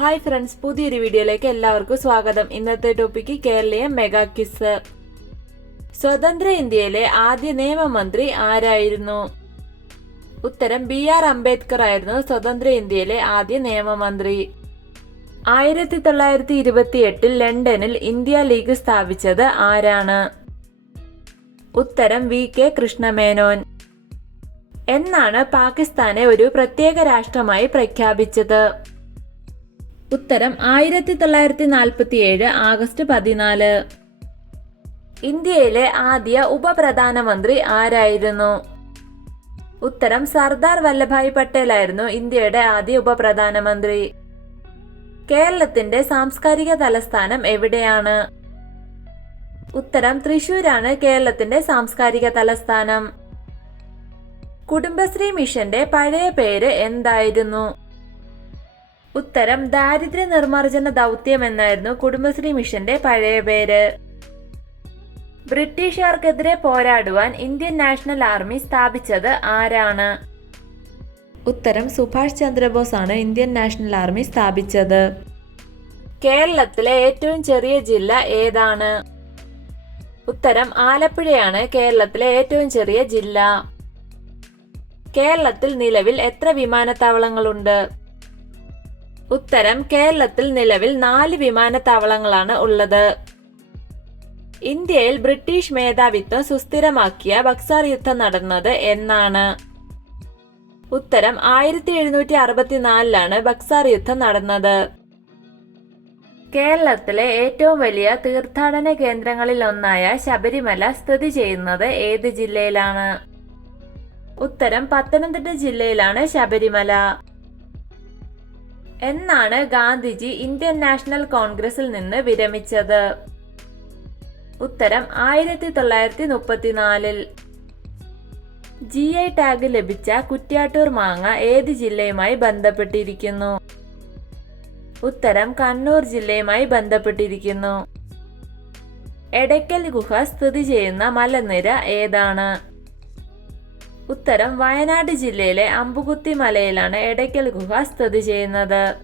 Hi friends പുതിയൊരു വീഡിയോയിലേക്ക് എല്ലാവർക്കും സ്വാഗതം. ഇന്നത്തെ ടോപ്പിക്ക് കേരളീയ മെഗാ കിസ് സ്വതന്ത്ര ഇന്ത്യയിലെ ആദ്യ നിയമമന്ത്രി ആരായിരുന്നു? ഉത്തരം ബി ആർ അംബേദ്കർ ആയിരുന്നു സ്വതന്ത്ര ഇന്ത്യയിലെ ആദ്യ നിയമമന്ത്രി. ആയിരത്തി തൊള്ളായിരത്തി ഇരുപത്തി എട്ടിൽ ലണ്ടനിൽ ഇന്ത്യ ലീഗ് സ്ഥാപിച്ചത് ആരാണ്? ഉത്തരം വി കെ കൃഷ്ണമേനോൻ. എന്നാണ് പാകിസ്ഥാനെ ഒരു പ്രത്യേക രാഷ്ട്രമായി പ്രഖ്യാപിച്ചത്. ഉത്തരം ആയിരത്തി തൊള്ളായിരത്തി നാൽപ്പത്തി ഏഴ് ആഗസ്റ്റ് പതിനാല്. ഇന്ത്യയിലെ ആദ്യ ഉപപ്രധാനമന്ത്രി ആരായിരുന്നു? ഉത്തരം സർദാർ വല്ലഭായ് പട്ടേലായിരുന്നു ഇന്ത്യയുടെ ആദ്യ ഉപപ്രധാനമന്ത്രി. കേരളത്തിന്റെ സാംസ്കാരിക തലസ്ഥാനം എവിടെയാണ്? ഉത്തരം തൃശൂരാണ് കേരളത്തിന്റെ സാംസ്കാരിക തലസ്ഥാനം. കുടുംബശ്രീ മിഷന്റെ പഴയ പേര് എന്തായിരുന്നു? ഉത്തരം ദാരിദ്ര്യ നിർമ്മാർജന ദൗത്യം എന്നായിരുന്നു കുടുംബശ്രീ മിഷന്റെ പഴയ പേര്. ബ്രിട്ടീഷുകാർക്കെതിരെ പോരാടുവാൻ ഇന്ത്യൻ നാഷണൽ ആർമി സ്ഥാപിച്ചത് ആരാണ്? ഉത്തരം സുഭാഷ് ചന്ദ്രബോസ് ആണ് ഇന്ത്യൻ നാഷണൽ ആർമി സ്ഥാപിച്ചത്. കേരളത്തിലെ ഏറ്റവും ചെറിയ ജില്ല ഏതാണ്? ഉത്തരം ആലപ്പുഴയാണ് കേരളത്തിലെ ഏറ്റവും ചെറിയ ജില്ല. കേരളത്തിൽ നിലവിൽ എത്ര വിമാനത്താവളങ്ങളുണ്ട്? ഉത്തരം കേരളത്തിൽ നിലവിൽ നാല് വിമാനത്താവളങ്ങളാണ് ഉള്ളത്. ഇന്ത്യയിൽ ബ്രിട്ടീഷ് മേധാവിത്വം സുസ്ഥിരമാക്കിയ ബക്സാർ യുദ്ധം നടന്നത് എന്നാണ്. ഉത്തരം ആയിരത്തി എഴുന്നൂറ്റി അറുപത്തിനാലിലാണ് ബക്സാർ യുദ്ധം നടന്നത്. കേരളത്തിലെ ഏറ്റവും വലിയ തീർത്ഥാടന കേന്ദ്രങ്ങളിൽ ഒന്നായ ശബരിമല സ്ഥിതി ചെയ്യുന്നത് ഏത് ജില്ലയിലാണ്? ഉത്തരം പത്തനംതിട്ട ജില്ലയിലാണ് ശബരിമല. എന്നാണ് ഗാന്ധിജി ഇന്ത്യൻ നാഷണൽ കോൺഗ്രസിൽ നിന്ന് വിരമിച്ചത്. ഉത്തരം ആയിരത്തി തൊള്ളായിരത്തി മുപ്പത്തിനാലിൽ ജി ഐ ടാഗ് ലഭിച്ച കുറ്റ്യാട്ടൂർ മാങ്ങ ഏത് ജില്ലയുമായി ബന്ധപ്പെട്ടിരിക്കുന്നു? ഉത്തരം കണ്ണൂർ ജില്ലയുമായി ബന്ധപ്പെട്ടിരിക്കുന്നു. എടയ്ക്കൽ ഗുഹ സ്ഥിതി ചെയ്യുന്ന മലനിര ഏതാണ്? ഉത്തരം വയനാട് ജില്ലയിലെ അമ്പുകുത്തി മലയിലാണ് എടയ്ക്കൽ ഗുഹ സ്ഥിതി ചെയ്യുന്നത്.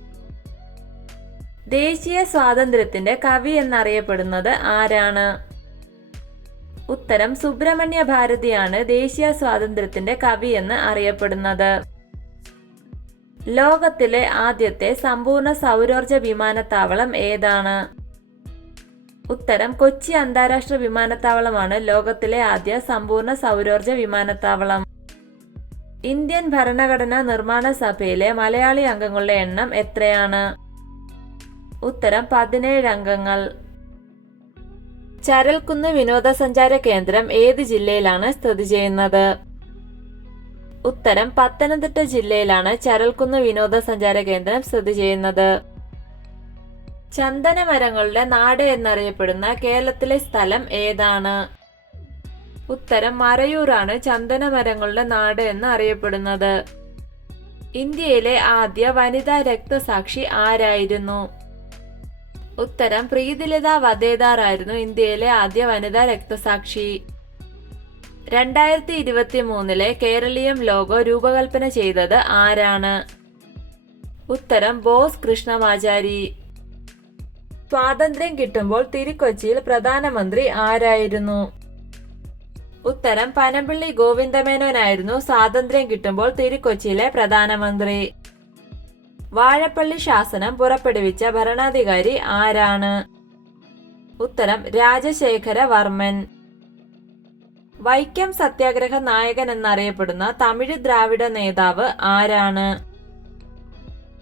ദേശീയ സ്വാതന്ത്ര്യത്തിന്റെ കവി എന്നറിയപ്പെടുന്നത് ആരാണ്? ഉത്തരം സുബ്രഹ്മണ്യ ഭാരതിയാണ് ദേശീയ സ്വാതന്ത്ര്യത്തിന്റെ കവി എന്ന് അറിയപ്പെടുന്നത്. ലോകത്തിലെ ആദ്യത്തെ സമ്പൂർണ സൗരോർജ വിമാനത്താവളം ഏതാണ്? ഉത്തരം കൊച്ചി അന്താരാഷ്ട്ര വിമാനത്താവളമാണ് ലോകത്തിലെ ആദ്യ സമ്പൂർണ സൗരോർജ വിമാനത്താവളം. ഇന്ത്യൻ ഭരണഘടനാ നിർമ്മാണ സഭയിലെ മലയാളി അംഗങ്ങളുടെ എണ്ണം എത്രയാണ്? ഉത്തരം പതിനേഴ് അംഗങ്ങൾ. ചരൽക്കുന്ന് വിനോദസഞ്ചാര കേന്ദ്രം ഏത് ജില്ലയിലാണ് സ്ഥിതി ചെയ്യുന്നത്? ഉത്തരം പത്തനംതിട്ട ജില്ലയിലാണ് ചരൽക്കുന്ന് വിനോദസഞ്ചാര കേന്ദ്രം സ്ഥിതി ചെയ്യുന്നത്. ചന്ദനമരങ്ങളുടെ നാട് എന്നറിയപ്പെടുന്ന കേരളത്തിലെ സ്ഥലം ഏതാണ്? ഉത്തരം മറയൂറാണ് ചന്ദനമരങ്ങളുടെ നാട് എന്ന് അറിയപ്പെടുന്നത്. ഇന്ത്യയിലെ ആദ്യ വനിതാ രക്തസാക്ഷി ആരായിരുന്നു? ഉത്തരം പ്രീതിലത വദേദാർ ആയിരുന്നു ഇന്ത്യയിലെ ആദ്യ വനിതാ രക്തസാക്ഷി. രണ്ടായിരത്തി ഇരുപത്തി മൂന്നിലെ കേരളീയം ലോഗോ രൂപകൽപ്പന ചെയ്തത് ആരാണ്? ഉത്തരം ബോസ് കൃഷ്ണമാചാരി. സ്വാതന്ത്ര്യം കിട്ടുമ്പോൾ തിരുക്കൊച്ചിയിൽ പ്രധാനമന്ത്രി ആരായിരുന്നു? ഉത്തരം പനമ്പിള്ളി ഗോവിന്ദമേനോനായിരുന്നു. സ്വാതന്ത്ര്യം കിട്ടുമ്പോൾ തിരുക്കൊച്ചിയിലെ പ്രധാനമന്ത്രി. വാഴപ്പള്ളി ശാസനം പുറപ്പെടുവിച്ച ഭരണാധികാരി ആരാണ്? ഉത്തരം രാജശേഖര വർമ്മൻ. വൈക്കം സത്യാഗ്രഹ നായകൻ എന്നറിയപ്പെടുന്ന തമിഴ് ദ്രാവിഡ നേതാവ് ആരാണ്?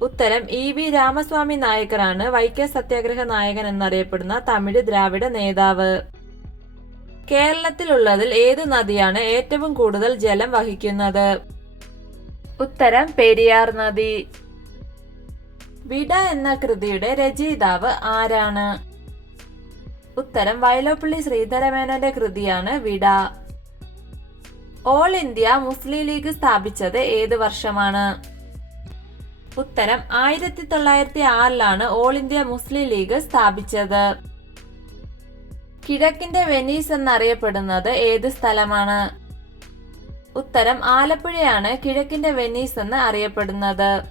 ഉത്തരം ഇ വി രാമസ്വാമി നായക്കറാണ് വൈക്കം സത്യാഗ്രഹ നായകൻ എന്നറിയപ്പെടുന്ന തമിഴ് ദ്രാവിഡ നേതാവ്. കേരളത്തിലുള്ളതിൽ ഏത് നദിയാണ് ഏറ്റവും കൂടുതൽ ജലം വഹിക്കുന്നത്? ഉത്തരം പെരിയാർ നദി. വിട എന്ന കൃതിയുടെ രചയിതാവ് ആരാണ്? ഉത്തരം വയലോപ്പള്ളി ശ്രീധരമേനോന്റെ കൃതിയാണ് വിട. ഓൾ ഇന്ത്യ മുസ്ലിം ലീഗ് സ്ഥാപിച്ചത് ഏത് വർഷമാണ്? ഉത്തരം ആയിരത്തി തൊള്ളായിരത്തി ആറിലാണ് ഓൾ ഇന്ത്യ മുസ്ലിം ലീഗ് സ്ഥാപിച്ചത്. കിഴക്കിന്റെ വെനീസ് എന്നറിയപ്പെടുന്നത് ഏത് സ്ഥലമാണ്? ഉത്തരം ആലപ്പുഴയാണ് കിഴക്കിന്റെ വെനീസ് എന്ന് അറിയപ്പെടുന്നത്.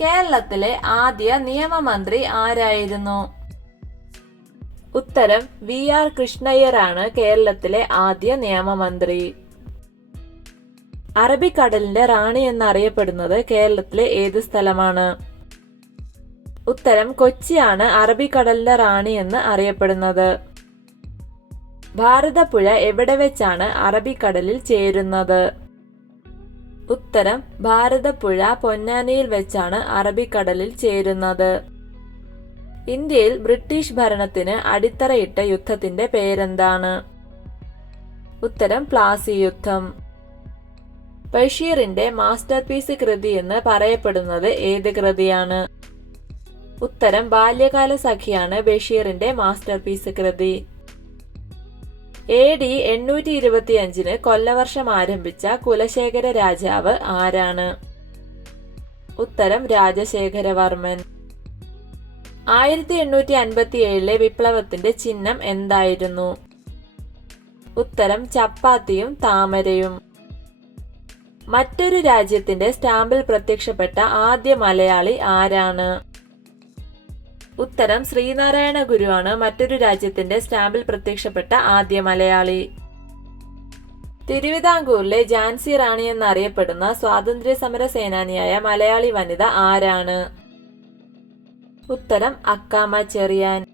കേരളത്തിലെ ആദ്യ നിയമമന്ത്രി ആരായിരുന്നു? ഉത്തരം വി ആർ കൃഷ്ണയ്യരാണ് കേരളത്തിലെ ആദ്യ നിയമമന്ത്രി. അറബിക്കടലിന്റെ റാണി എന്നറിയപ്പെടുന്നത് കേരളത്തിലെ ഏത് സ്ഥലമാണ്? ഉത്തരം കൊച്ചിയാണ് അറബിക്കടലിന്റെ റാണി എന്ന് അറിയപ്പെടുന്നത്. ഭാരതപ്പുഴ എവിടെ വെച്ചാണ് അറബിക്കടലിൽ ചേരുന്നത്? ഉത്തരം ഭാരതപ്പുഴ പൊന്നാനിയിൽ വെച്ചാണ് അറബിക്കടലിൽ ചേരുന്നത്. ഇന്ത്യയിൽ ബ്രിട്ടീഷ് ഭരണത്തിന് അടിത്തറയിട്ട യുദ്ധത്തിന്റെ പേരെന്താണ്? ഉത്തരം പ്ലാസി യുദ്ധം. ബഷീറിന്റെ മാസ്റ്റർ പീസ് കൃതി എന്ന് പറയപ്പെടുന്നത് ഏത് കൃതിയാണ്? ഉത്തരം ബാല്യകാല സഖിയാണ് ബഷീറിന്റെ മാസ്റ്റർ പീസ് കൃതി. എ ഡി എണ്ണൂറ്റി ഇരുപത്തിയഞ്ചിന് കൊല്ലവർഷം ആരംഭിച്ച കുലശേഖര രാജാവ് ആരാണ്? ഉത്തരം രാജശേഖരവർമ്മൻ. ആയിരത്തി എണ്ണൂറ്റി അൻപത്തി ഏഴിലെ വിപ്ലവത്തിന്റെ ചിഹ്നം എന്തായിരുന്നു? ഉത്തരം ചപ്പാത്തിയും താമരയും. മറ്റൊരു രാജ്യത്തിന്റെ സ്റ്റാമ്പിൽ പ്രത്യക്ഷപ്പെട്ട ആദ്യ മലയാളി ആരാണ്? ഉത്തരം ശ്രീനാരായണ ഗുരുവാണ് മറ്റൊരു രാജ്യത്തിന്റെ സ്റ്റാമ്പിൽ പ്രത്യക്ഷപ്പെട്ട ആദ്യ മലയാളി. തിരുവിതാംകൂറിലെ ജാൻസി റാണി എന്നറിയപ്പെടുന്ന സ്വാതന്ത്ര്യ സമര സേനാനിയായ മലയാളി വനിത ആരാണ്? ഉത്തരം അക്കാമ ചെറിയാൻ.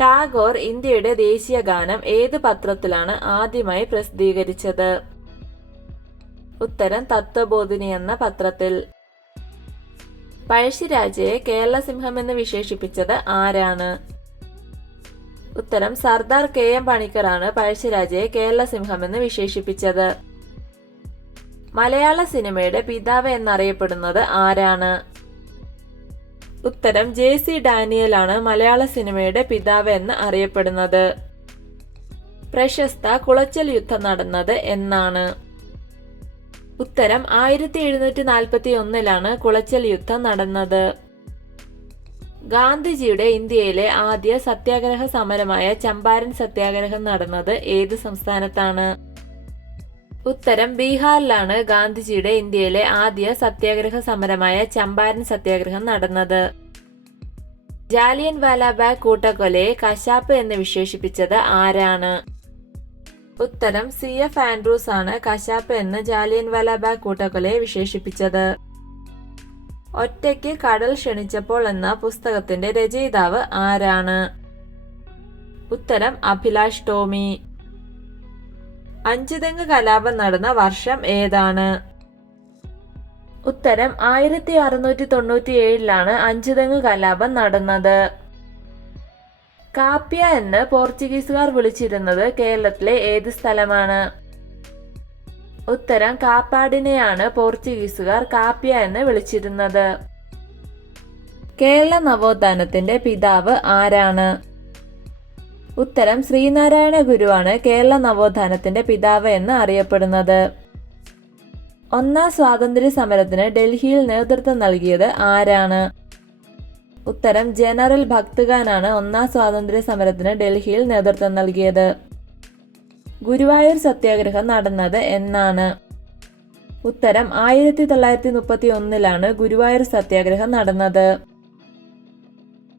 ടാഗോർ ഇന്ത്യയുടെ ദേശീയ ഗാനം ഏത് പത്രത്തിലാണ് ആദ്യമായി പ്രസിദ്ധീകരിച്ചത്? ഉത്തരം തത്വബോധിനി എന്ന പത്രത്തിൽ. പഴശ്ശിരാജയെ കേരള സിംഹം എന്ന് വിശേഷിപ്പിച്ചത് ആരാണ്? ഉത്തരം സർദാർ കെ എം പണിക്കറാണ് പഴശ്ശിരാജയെ കേരള സിംഹം എന്ന് വിശേഷിപ്പിച്ചത്. മലയാള സിനിമയുടെ പിതാവ് എന്നറിയപ്പെടുന്നത് ആരാണ്? ഉത്തരം ജെ സി ഡാനിയൽ ആണ് മലയാള സിനിമയുടെ പിതാവ് എന്ന് അറിയപ്പെടുന്നത്. പ്രശസ്ത കുളച്ചൽ യുദ്ധം നടന്നത് എന്നാണ്. ഉത്തരം ആയിരത്തി എഴുന്നൂറ്റി നാൽപ്പത്തി ഒന്നിലാണ് കുളച്ചൽ യുദ്ധം നടന്നത്. ഗാന്ധിജിയുടെ ഇന്ത്യയിലെ ആദ്യ സത്യാഗ്രഹ സമരമായ ചമ്പാരൻ സത്യാഗ്രഹം നടന്നത് ഏത് സംസ്ഥാനത്താണ്? ഉത്തരം ബീഹാറിലാണ് ഗാന്ധിജിയുടെ ഇന്ത്യയിലെ ആദ്യ സത്യാഗ്രഹ സമരമായ ചമ്പാരൻ സത്യാഗ്രഹം നടന്നത്. ജാലിയൻ വാലാബാഗ് കൂട്ടക്കൊലയെ കശാപ്പ് എന്ന് വിശേഷിപ്പിച്ചത് ആരാണ്? ഉത്തരം സി എഫ് ആൻഡ്രൂസ് ആണ് കശാപ്പ് എന്ന് ജാലിയൻ വാലാബാഗ് കൂട്ടക്കൊലയെ വിശേഷിപ്പിച്ചത്. ഒറ്റയ്ക്ക് കടൽ ക്ഷണിച്ചപ്പോൾ എന്ന പുസ്തകത്തിന്റെ രചയിതാവ് ആരാണ്? ഉത്തരം അഭിലാഷ് ടോമി. അഞ്ചുതെങ്ങ് കലാപം നടന്ന വർഷം ഏതാണ്? ഉത്തരം ആയിരത്തി അറുന്നൂറ്റി തൊണ്ണൂറ്റി ഏഴിലാണ് അഞ്ചുതെങ്ങ് കലാപം നടന്നത്. കാപ്യ എന്ന് പോർച്ചുഗീസുകാർ വിളിച്ചിരുന്നത് കേരളത്തിലെ ഏത് സ്ഥലമാണ്? ഉത്തരം കാപ്പാടിനെയാണ് പോർച്ചുഗീസുകാർ കാപ്യ എന്ന് വിളിച്ചിരുന്നത്. കേരള നവോത്ഥാനത്തിന്റെ പിതാവ് ആരാണ്? ഉത്തരം ശ്രീനാരായണ ഗുരുവാണ് കേരള നവോത്ഥാനത്തിന്റെ പിതാവ് എന്ന് അറിയപ്പെടുന്നത്. ഒന്നാം സ്വാതന്ത്ര്യ സമരത്തിന് ഡൽഹിയിൽ നേതൃത്വം നൽകിയത് ആരാണ്? ഉത്തരം ജനറൽ ഭക്തഖാനാണ് ഒന്നാം സ്വാതന്ത്ര്യ സമരത്തിന് ഡൽഹിയിൽ നേതൃത്വം നൽകിയത്. ഗുരുവായൂർ സത്യാഗ്രഹം നടന്നത് എന്നാണ്. ഉത്തരം ആയിരത്തി തൊള്ളായിരത്തി മുപ്പത്തി ഒന്നിലാണ് ഗുരുവായൂർ സത്യാഗ്രഹം നടന്നത്.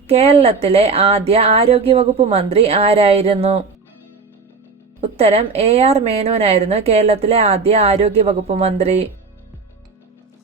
കേരളത്തിലെ ആദ്യ ആരോഗ്യവകുപ്പ് മന്ത്രി ആരായിരുന്നു? ഉത്തരം എ ആർ മേനോനായിരുന്നു കേരളത്തിലെ ആദ്യ ആരോഗ്യവകുപ്പ് മന്ത്രി.